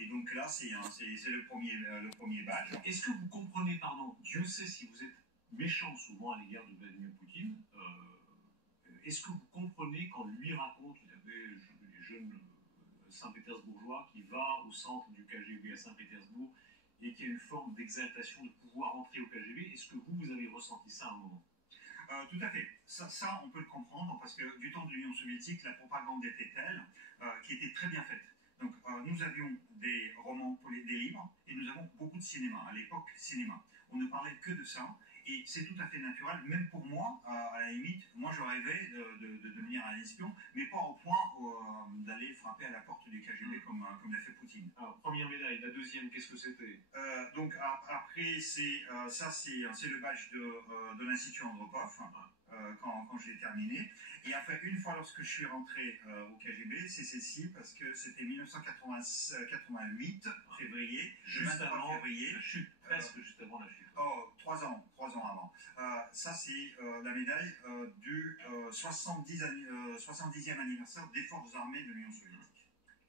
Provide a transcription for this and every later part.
Et donc là, c'est le premier badge. Est-ce que vous comprenez, pardon, Dieu sait si vous êtes méchant souvent à l'égard de Vladimir Poutine, est-ce que vous comprenez quand lui raconte, il y avait les jeunes Saint-Pétersbourgeois qui va au centre du KGB à Saint-Pétersbourg et qu'il y a une forme d'exaltation de pouvoir entrer au KGB, est-ce que vous avez ressenti ça à un moment? Tout à fait. Ça, on peut le comprendre parce que du temps de l'Union soviétique, la propagande était telle qui était très bien faite. Donc, nous avions des romans, des livres, et nous avons beaucoup de cinéma. À l'époque, cinéma. On ne parlait que de ça, et c'est tout à fait naturel. Même pour moi, à la limite, moi je rêvais de devenir un espion, mais pas au point d'aller frapper à la porte du KGB comme l'a fait Poutine. Alors, première médaille. La deuxième, qu'est-ce que c'était? Donc après, c'est le badge de l'Institut Andropov. Quand j'ai terminé. Et après, une fois lorsque je suis rentré au KGB, c'est celle-ci parce que c'était 1988, février, juste avant février. La chute, presque juste avant la chute. Oh, 3 ans avant. Ça, c'est la médaille du 70e anniversaire des forces armées de l'Union soviétique.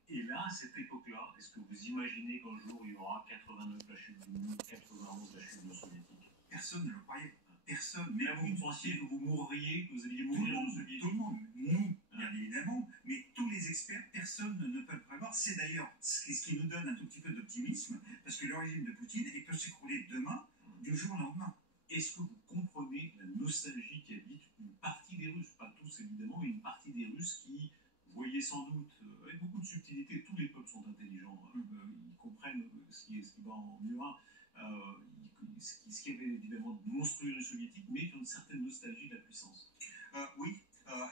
Et là, à cette époque-là, est-ce que vous imaginez qu'un jour il y aura 89 la chute du monde, 91 la chute de l'Union soviétique? Personne ne le croyait. Personne. Mais là, vous pensiez que vous mourriez, que vous alliez mourir en soviétique? Tout le monde. Nous, bien évidemment, mais tous les experts, personne ne peut le prévoir. C'est d'ailleurs ce qui nous donne un tout petit peu d'optimisme, parce que le régime de Poutine, il peut s'écrouler demain, du jour au lendemain. Est-ce que vous comprenez la nostalgie qui habite une partie des Russes? Pas tous, évidemment, mais une partie des Russes qui voyaient sans doute, avec beaucoup de subtilité, tous les peuples sont intelligents, ils comprennent ce qui va en mieux. Ce qui avait évidemment de monstrueux les soviétiques, mais qui ont une certaine nostalgie de la puissance. Oui,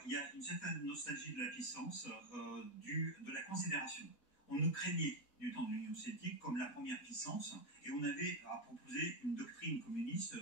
il y a une certaine nostalgie de la puissance, de la considération. On nous craignait du temps de l'Union soviétique comme la première puissance, et on avait à proposer une doctrine communiste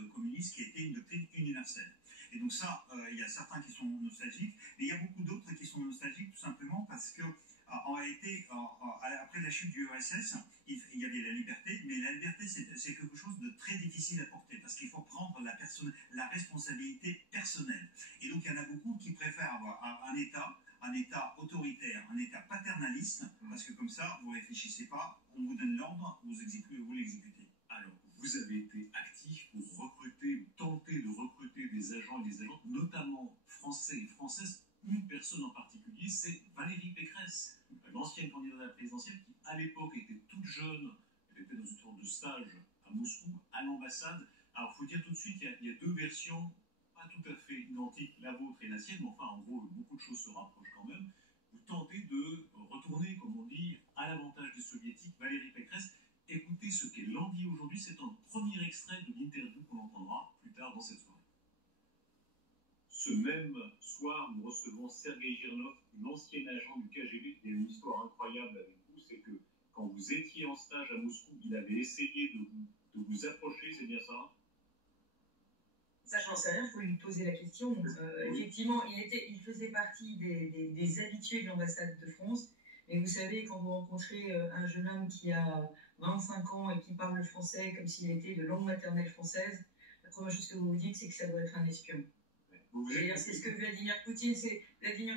qui était une doctrine universelle. Et donc ça, il y a certains qui sont nostalgiques, mais il y a beaucoup d'autres qui sont nostalgiques tout simplement parce que en réalité, après la chute du URSS, il y avait la liberté, mais la liberté, c'est quelque chose de très difficile à porter, parce qu'il faut prendre la responsabilité personnelle. Et donc, il y en a beaucoup qui préfèrent avoir un État autoritaire, un État paternaliste, parce que comme ça, vous ne réfléchissez pas, on vous donne l'ordre, vous l'exécutez. Alors, vous avez été actif pour recruter, ou tenter de recruter des agents et des agentes, notamment français et françaises. Une personne en particulier, c'est Valérie Pécresse, l'ancienne candidate à la présidentielle, qui à l'époque était toute jeune, elle était dans une sorte de stage à Moscou, à l'ambassade. Alors il faut dire tout de suite qu'il y a deux versions, pas tout à fait identiques, la vôtre et la sienne, mais enfin en gros beaucoup de choses se rapprochent quand même. Vous tentez de retourner, comme on dit, à l'avantage des soviétiques. Valérie Pécresse, écoutez ce qu'elle en dit aujourd'hui, c'est un premier extrait de l'interview qu'on entendra plus tard dans cette soirée. Ce même soir, nous recevons Sergueï Girnov, l'ancien agent du KGB. Il y a une histoire incroyable avec vous, c'est que quand vous étiez en stage à Moscou, il avait essayé de vous approcher, c'est bien ça? Ça, j'en sais rien, il faut lui poser la question. Effectivement, il faisait partie des habitués de l'ambassade de France. Mais vous savez, quand vous rencontrez un jeune homme qui a 25 ans et qui parle le français comme s'il était de langue maternelle française, la première chose que vous vous dites, c'est que ça doit être un espion. C'est ce que Vladimir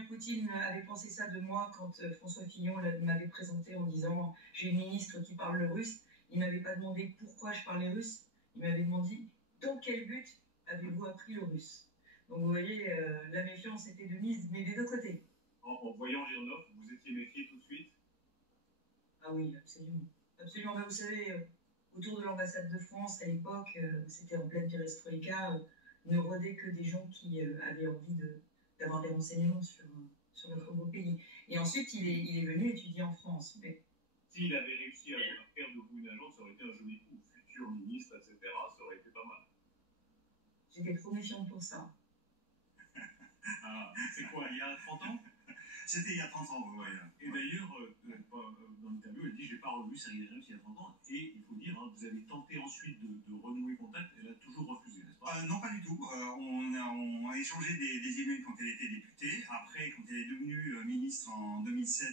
Poutine avait pensé ça de moi quand François Fillon m'avait présenté en disant « j'ai une ministre qui parle le russe ». Il ne m'avait pas demandé pourquoi je parlais russe, il m'avait demandé « dans quel but avez-vous appris le russe ?» Donc vous voyez, la méfiance était de mise, mais des deux côtés. En voyant Girnov, vous étiez méfié tout de suite? Ah oui, absolument. Absolument. Vous savez, autour de l'ambassade de France, à l'époque, c'était en pleine perestroïka, ne rôdaient que des gens qui avaient envie d'avoir des renseignements sur notre beau pays. Et ensuite, il est venu étudier en France. Mais... S'il avait réussi à faire de vous une agente, ça aurait été un joli coup. Futur ministre, etc., ça aurait été pas mal. J'étais trop méfiante pour ça. Ah, c'est quoi, il y a 30 ans? C'était il y a 30 ans, oui. Et d'ailleurs, dans l'interview, elle dit « j'ai pas revu Sergueï Girnov il y a 30 ans ». Et il faut dire, vous avez tenté ensuite de renouer contact, elle a toujours refusé, n'est-ce pas? Non, pas du tout. On a échangé des emails quand elle était députée. Après, quand elle est devenue ministre en 2007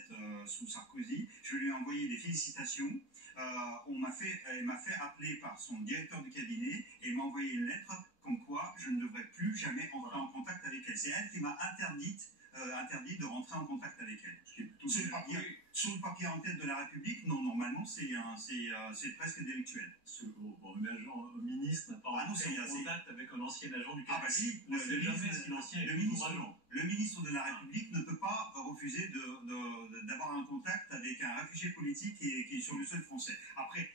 sous Sarkozy, je lui ai envoyé des félicitations. Elle m'a fait appeler par son directeur de cabinet et elle m'a envoyé une lettre comme quoi je ne devrais plus jamais entrer en contact avec elle. C'est elle qui m'a interdite interdit de rentrer en contact avec elle. Ce qui est plutôt Sur le papier en tête de la République, non, normalement, c'est presque délictuel. Un ministre n'a pas entré en contact avec un ancien agent du KGB. Ah bah si, le ministre de la République ne peut pas refuser d'avoir un contact avec un réfugié politique qui est sur le sol français. Après,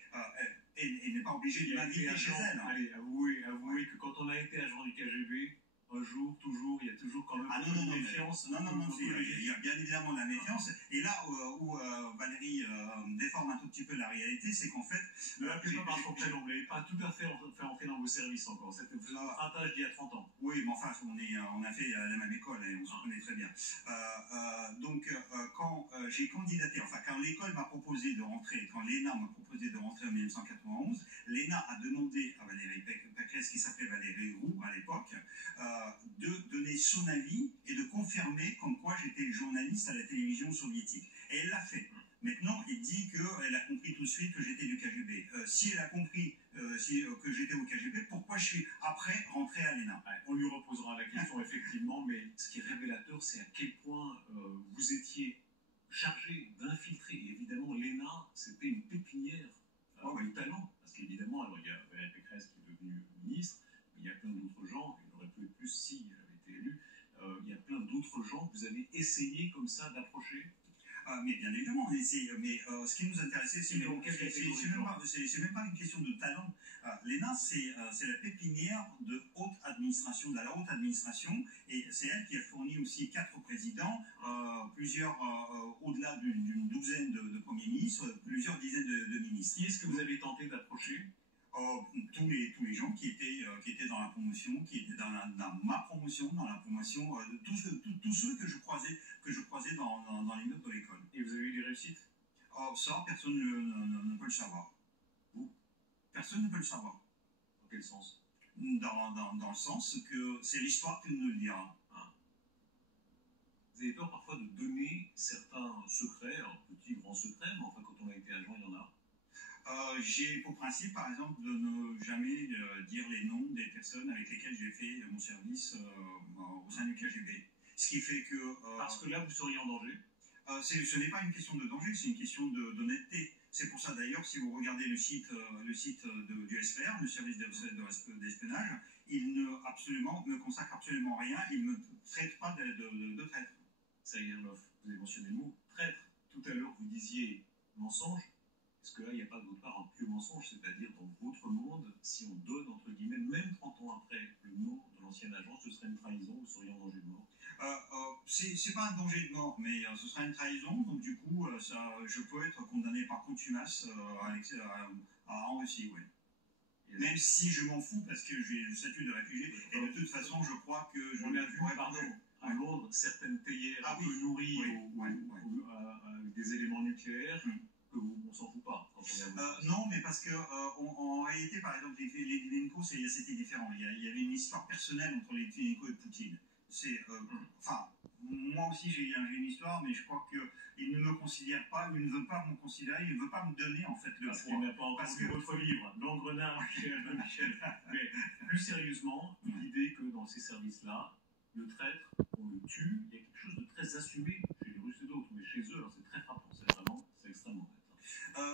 elle n'est pas obligée de l'inviter chez elle. Allez, avouez que quand on a été agent du KGB, un jour, toujours, il y a toujours quand même une méfiance. Non, il y a bien évidemment la méfiance. Et là où Valérie déforme un tout petit peu la réalité, c'est qu'en fait... Ne l'appelez pas par son prénom, vous n'avez pas tout à fait entré dans vos services encore. C'était un ratage d'il y a 30 ans. Oui, mais enfin, on a fait la même école et on se connaît très bien. Donc, quand j'ai candidaté, enfin, quand l'école m'a proposé de rentrer, quand l'ENA m'a proposé de rentrer en 1991, l'ENA a demandé à Valérie Pécresse, qui s'appelait Valérie Roux à l'époque, de donner son avis et de confirmer comme quoi j'étais journaliste à la télévision soviétique. Et elle l'a fait. Maintenant, il dit qu'elle a compris tout de suite que j'étais du KGB. Si elle a compris que j'étais au KGB, pourquoi je suis après rentré à l'ENA? On lui reposera la question, effectivement, mais ce qui est révélateur, c'est à quel point vous étiez chargé d'infiltrer. Et évidemment, l'ENA, c'était une pépinière de talent. Parce qu'évidemment, alors il y a Valérie Pécresse qui est devenue ministre, mais il y a plein d'autres gens, et il aurait pu être plus si elle avait été élue, il y a plein d'autres gens que vous avez essayé comme ça d'approcher. Mais bien évidemment, mais ce qui nous intéressait, c'est même pas une question de talent. L'ENA, c'est la pépinière de haute administration, de la haute administration, et c'est elle qui a fourni aussi 4 présidents, plusieurs, au-delà d'une douzaine de premiers ministres, plusieurs dizaines de ministres. Qui est-ce que vous avez tenté d'approcher? Tous les gens qui étaient dans la promotion, qui étaient dans ma promotion, dans la promotion, tous ceux que je croisais dans les murs de l'école. Et vous avez eu des réussites? Ça, personne ne peut le savoir. Vous? Personne ne peut le savoir. Dans quel sens? Dans le sens que c'est l'histoire qui nous le dira. Vous avez peur parfois de donner certains secrets, alors petits, grands secrets, mais enfin quand on a été agent, il y en a. J'ai pour principe, par exemple, de ne jamais dire les noms des personnes avec lesquelles j'ai fait mon service au sein du KGB. Ce qui fait que... Parce que là, vous seriez en danger? Ce n'est pas une question de danger, c'est une question d'honnêteté. C'est pour ça d'ailleurs, si vous regardez le site du SPR, le service d'espionnage, il ne consacre absolument rien, il ne traite pas de traître. Sergueï-Orlov, vous avez mentionné le mot traître. Tout à l'heure, vous disiez mensonge. Est-ce que là, il n'y a pas d'autre part un pieux mensonge, c'est-à-dire dans votre monde, si on donne, entre guillemets, même 30 ans après, le nom de l'ancienne agence, ce serait une trahison, vous seriez en danger de mort? C'est pas un danger de mort, mais ce serait une trahison, donc du coup, je peux être condamné par contumace en Russie, oui. Même si je m'en fous parce que j'ai le statut de réfugié, et de toute façon, je crois que je l'ai vu, à Londres, certaines théières un peu nourries avec des éléments nucléaires. On s'en fout pas quand on est non, mais parce que en réalité, par exemple, les Litvinenko, c'était différent. Il y avait une histoire personnelle entre les Litvinenko et Poutine. Enfin, moi aussi j'ai une histoire, mais je crois qu'il ne me considère pas, il ne veut pas me considérer, il ne veut pas me donner en fait le parce qu'il n'a pas encore lu votre livre, L'engrenage de Michel. Mais plus sérieusement, l'idée que dans ces services-là, le traître, on le tue, il y a quelque chose de très assumé chez les Russes et d'autres, mais chez eux, alors c'est très frappant, c'est extrêmement net.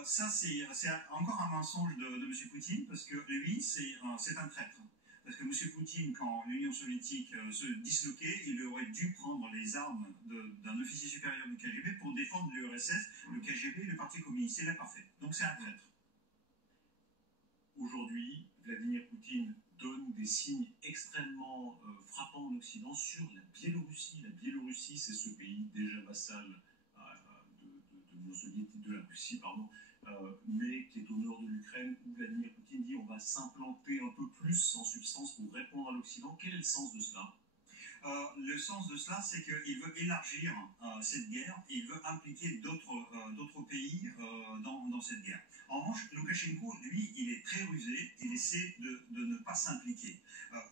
Ça, c'est encore un mensonge de M. Poutine, parce que lui, c'est un traître. Parce que M. Poutine, quand l'Union soviétique se disloquait, il aurait dû prendre les armes d'un officier supérieur du KGB pour défendre l'URSS, le KGB et le Parti communiste. Il l'a pas fait. Donc c'est un traître. Aujourd'hui, Vladimir Poutine donne des signes extrêmement frappants en Occident sur la Biélorussie. La Biélorussie, c'est ce pays déjà vassal de la Russie, pardon, mais qui est au nord de l'Ukraine, où Vladimir Poutine dit on va s'implanter un peu plus en substance pour répondre à l'Occident. Quel est le sens de cela? Le sens de cela, c'est qu'il veut élargir cette guerre et il veut impliquer d'autres pays dans cette guerre. En revanche, Loukachenko, lui, il est très rusé, il essaie de ne pas s'impliquer.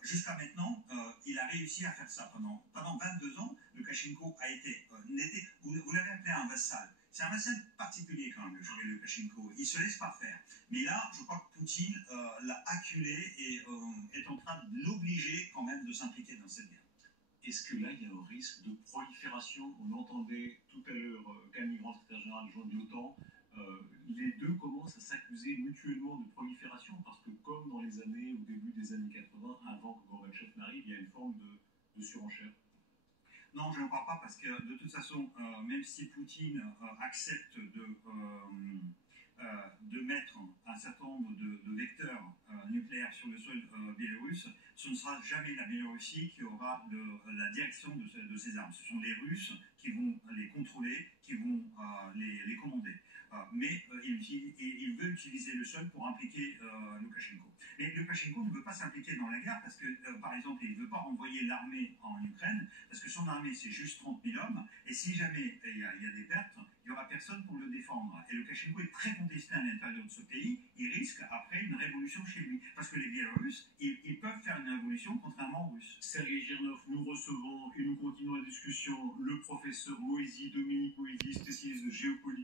Jusqu'à maintenant, il a réussi à faire ça. Pendant 22 ans, Loukachenko vous l'avez appelé un vassal. C'est un vassal particulier quand même, le Loukachenko. Il ne se laisse pas faire. Mais là, je crois que Poutine l'a acculé et est en train de l'obliger quand même de s'impliquer dans cette guerre. Est-ce que là, il y a un risque de prolifération? On entendait tout à l'heure Camille Grand, secrétaire général adjoint de l'OTAN. Les deux commencent à s'accuser mutuellement de prolifération parce que, comme dans les années, au début des années 80, avant que Gorbatchev n'arrive, il y a une forme de surenchère. Non, je n'en crois pas parce que de toute façon, même si Poutine accepte de mettre un certain nombre de vecteurs nucléaires sur le sol biélorusse, ce ne sera jamais la Biélorussie qui aura la direction de ces armes. Ce sont les Russes qui vont les contrôler, qui vont les commander. Mais il veut utiliser le sol pour impliquer Loukachenko. Mais Loukachenko ne veut pas s'impliquer dans la guerre parce que, par exemple, il ne veut pas envoyer l'armée en Ukraine parce que son armée, c'est juste 30 000 hommes. Et si jamais il y a des pertes, il n'y aura personne pour le défendre. Et Loukachenko est très contesté à l'intérieur de ce pays. Il risque après une révolution chez lui. Parce que les Biélorusses, ils peuvent faire une révolution contrairement aux Russes. Sergei Girnov, nous recevons et nous continuons la discussion le professeur Dominique Moïsi, spécialiste de géopolitique.